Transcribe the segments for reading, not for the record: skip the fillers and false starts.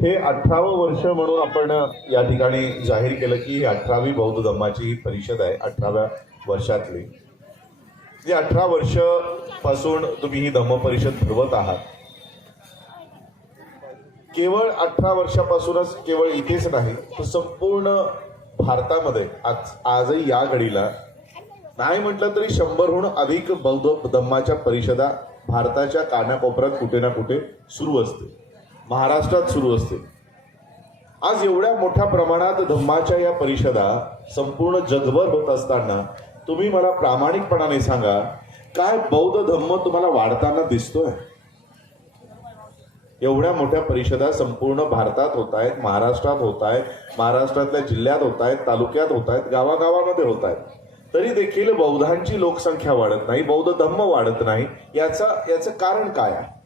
हे 18वं वर्ष म्हणून आपण या ठिकाणी जाहीर केलं की ही 18वी बौद्ध धम्माची ही परिषद आहे 18व्या वर्षातली. जी 18 वर्ष पासून तुम्ही ही धम्म परिषद भरवत आहात. केवळ 18 वर्षापासूनच केवळ इथेच नाही तर संपूर्ण भारतामध्ये आजही या घडीला नाही म्हटलं तरी 100हून अधिक बौद्ध धम्माच्या परिषदा भारताच्या कानाकोपऱ्यात कुठे ना कुठे सुरू असते. महाराष्ट्रात सुरू असते. आज एवढ्या मोठ्या प्रमाणात धम्माच्या या परिषदा संपूर्ण जगभर होत असताना तुम्ही मला प्रामाणिकपणाने सांगा, काय बौद्ध धम्म तुम्हाला वाढताना दिसतोय? एवढ्या मोठ्या परिषदा संपूर्ण भारतात होत आहेत, महाराष्ट्रात होत आहेत, महाराष्ट्रातल्या जिल्ह्यात होत आहेत, तालुक्यात होत आहेत, गावागावामध्ये होत आहेत. तरी देखील बौद्धांची लोकसंख्या वाढत नाही, बौद्ध धम्म वाढत नाही. याचं कारण काय आहे?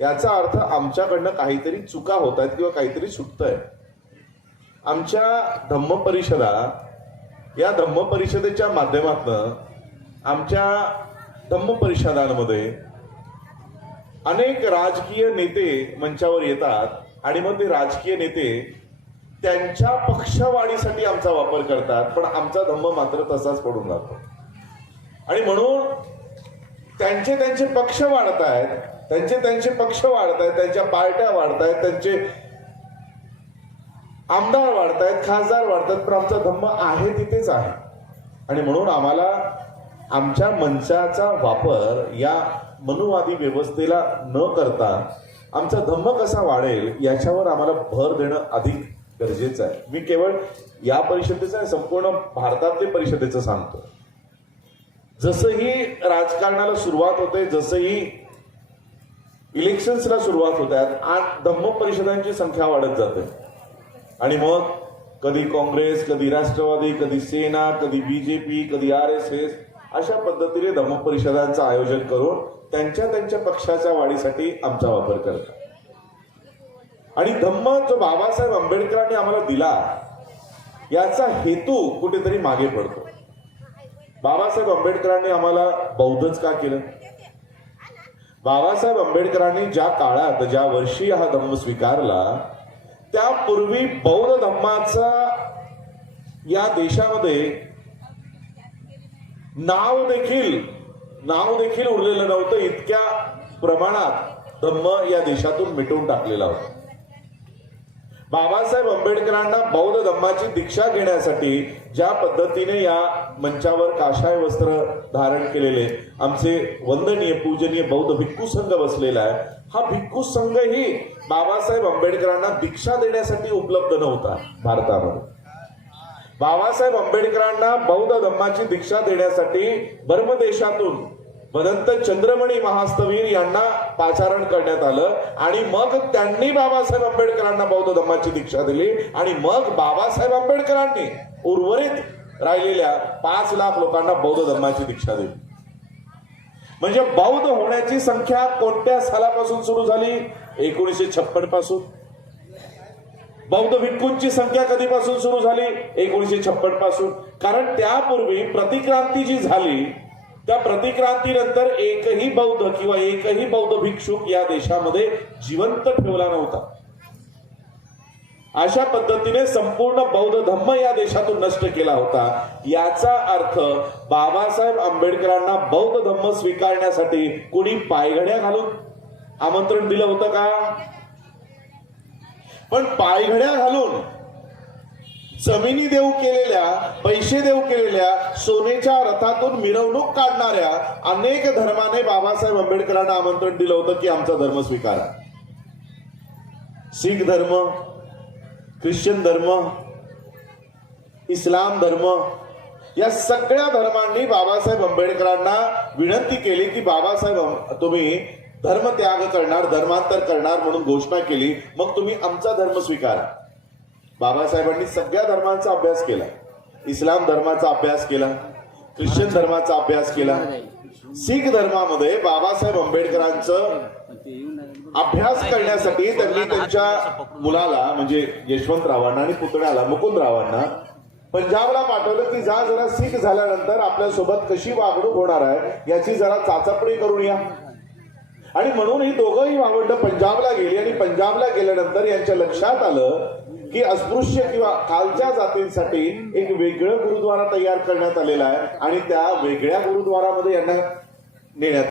याचा अर्थ आमच्याकडनं काहीतरी चुका होत आहेत किंवा काहीतरी सुटतंय. आमच्या धम्म परिषदा, या धम्म परिषदेच्या माध्यमातून आमच्या धम्म परिषदांमध्ये अनेक राजकीय नेते मंचावर येतात आणि मग ते राजकीय नेते त्यांच्या पक्षवाढीसाठी आमचा वापर करतात, पण आमचा धम्म मात्र तसाच पडून जातो. आणि म्हणून त्यांचे पक्ष वाढत आहेत, त्यांचे पक्ष वाढत आहेत, त्यांच्या पार्ट्या वाढत आहेत, त्यांचे आमदार वाढत आहेत, खासदार वाढतात, पण आमचा धम्म आहे तिथेच आहे. आणि म्हणून आम्हाला आमच्या मंचाचा वापर या मनुवादी व्यवस्थेला न करता आमचा धम्म कसा वाढेल याच्यावर आम्हाला भर देणं अधिक गरजेचं आहे. मी केवळ या परिषदेचं संपूर्ण भारतातल्या परिषदेचं सांगतो. जसंही राजकारणाला सुरुवात होते, जसंही इलेक्शन्सला सुरुवात होतात, आज धम्म परिषदांची संख्या वाढत जाते. आणि मग कधी काँग्रेस, कधी राष्ट्रवादी, कधी सेना, कधी बीजेपी, कधी RSS अशा पद्धतीने धम्म परिषदांचं आयोजन करून त्यांच्या पक्षाच्या वाढीसाठी आमचा वापर करतात. आणि धम्म जो बाबासाहेब आंबेडकरांनी आम्हाला दिला याचा हेतू कुठेतरी मागे पडतो. बाबासाहेब आंबेडकरांनी आम्हाला बौद्धच का केलं? बाबासाहेब आंबेडकरांनी ज्या काळात, ज्या वर्षी हा धम्म स्वीकारला, त्यापूर्वी बौद्ध धम्माचा या देशामध्ये नाव देखील उरलेलं नव्हतं. इतक्या प्रमाणात धम्म या देशातून मिटवून टाकलेला होता. बाबासाहेब आंबेडकरांना बौद्ध धम्माची दीक्षा घेण्यासाठी ज्या पद्धतीने या मंचावर काषाय वस्त्र धारण केलेले आमचे वंदनीय पूजनीय बौद्ध भिक्खू संघ बसलेला आहे, हा भिक्खू संघही बाबासाहेब आंबेडकरांना दीक्षा देण्यासाठी उपलब्ध नव्हता भारतामध्ये. बाबासाहेब आंबेडकरांना बौद्ध धम्माची दीक्षा देण्यासाठी बर्म देशातून भदंत चंद्रमणी महास्तवीर यांना पाचारण करण्यात आलं. आणि मग त्यांनी बाबासाहेब आंबेडकरांना बौद्ध धम्माची दीक्षा दिली. आणि मग बाबासाहेब आंबेडकरांनी उर्वरित राहिलेल्या 5 लाख लोकांना बौद्ध धम्माची दीक्षा दिली. म्हणजे बौद्ध होण्याची संख्या कोणत्या सालापासून सुरू झाली? 1956 पासून. बौद्ध भिक्खूंची संख्या कधीपासून सुरू झाली? 1956 पासून. कारण त्यापूर्वी प्रतिक्रांती जी झाली, त्या प्रतिक्रांतीनंतर एकही बौद्ध किंवा एकही बौद्ध भिक्षुक या देशामध्ये जिवंत ठेवला नव्हता. अशा पद्धतीने संपूर्ण बौद्ध धम्म या देशातून नष्ट केला होता. याचा अर्थ बाबासाहेब आंबेडकरांना बौद्ध धम्म स्वीकारण्यासाठी कोणी पायघड्या घालून आमंत्रण दिलं होतं का? पण पायघड्या घालून जमिनी देऊ केलेल्या, पैसे देऊ केलेल्या, सोन्याच्या रथातून मिरवणूक काढणाऱ्या अनेक धर्माने बाबासाहेब आंबेडकरांना आमंत्रण दिलं होतं की आमचा धर्म स्वीकारा. शीख धर्म, ख्रिश्चन धर्म, इस्लाम धर्म, या सगळ्या धर्मांनी बाबासाहेब आंबेडकरांना विनंती केली की बाबासाहेब तुम्ही धर्मत्याग करणार, धर्मांतर करणार म्हणून घोषणा केली, मग तुम्ही आमचा धर्म स्वीकारा. बाबासाहेबांनी सगळ्या धर्मांचा अभ्यास केला. इस्लाम धर्माचा अभ्यास केला, ख्रिश्चन धर्माचा अभ्यास केला. शीख धर्मामध्ये बाबासाहेब आंबेडकरांचं अभ्यास करण्यासाठी त्यांनी त्यांच्या मुलाला म्हणजे यशवंतरावांना आणि पुतण्याला मुकुंदरावांना पंजाबला पाठवलं की जा जरा शीख झाल्यानंतर आपल्यासोबत कशी वागणूक होणार आहे याची जरा चाचपणी करून या. आणि म्हणून ही दोघंही भावंड पंजाबला गेली आणि पंजाबला गेल्यानंतर यांच्या लक्षात आलं की अस्पृश्य किंवा खालच्या जातींसाठी एक वेगळं गुरुद्वारा तयार करण्यात आलेला आहे आणि त्या वेगळ्या गुरुद्वारामध्ये यांना नेण्यात